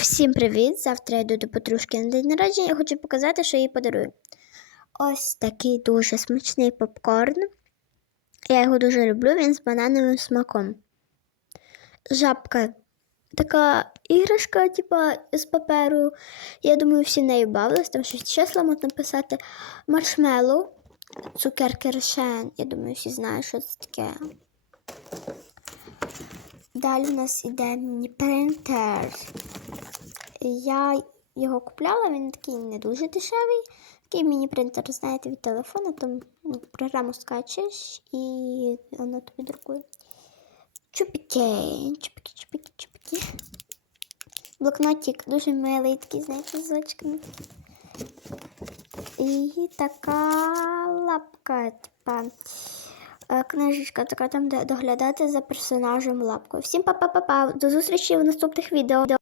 Всім привіт! Завтра я йду до подружки на день народження. Я хочу показати, що їй подарую. Ось такий дуже смачний попкорн. Я його дуже люблю, він з банановим смаком. Жабка. Така іграшка, типа з паперу. Я думаю, всі нею бавились, там щось числа можна написати. Маршмеллоу, цукерки рошен. Я думаю, всі знають, що це таке. Далі в нас іде міні-принтер. Я його купляла, він такий не дуже дешевий. Такий міні-принтер, знаєте, від телефону, там програму скачеш і воно тобі друкує. Чупіки, чупіки, чупіки, чупіки. Блокнотик дуже милий, такий, знаєте, з очками. І така лапка, типа. е, Книжечка така там, доглядати за персонажем лапкою. Всім па-па-па-па. До зустрічі в наступних відео.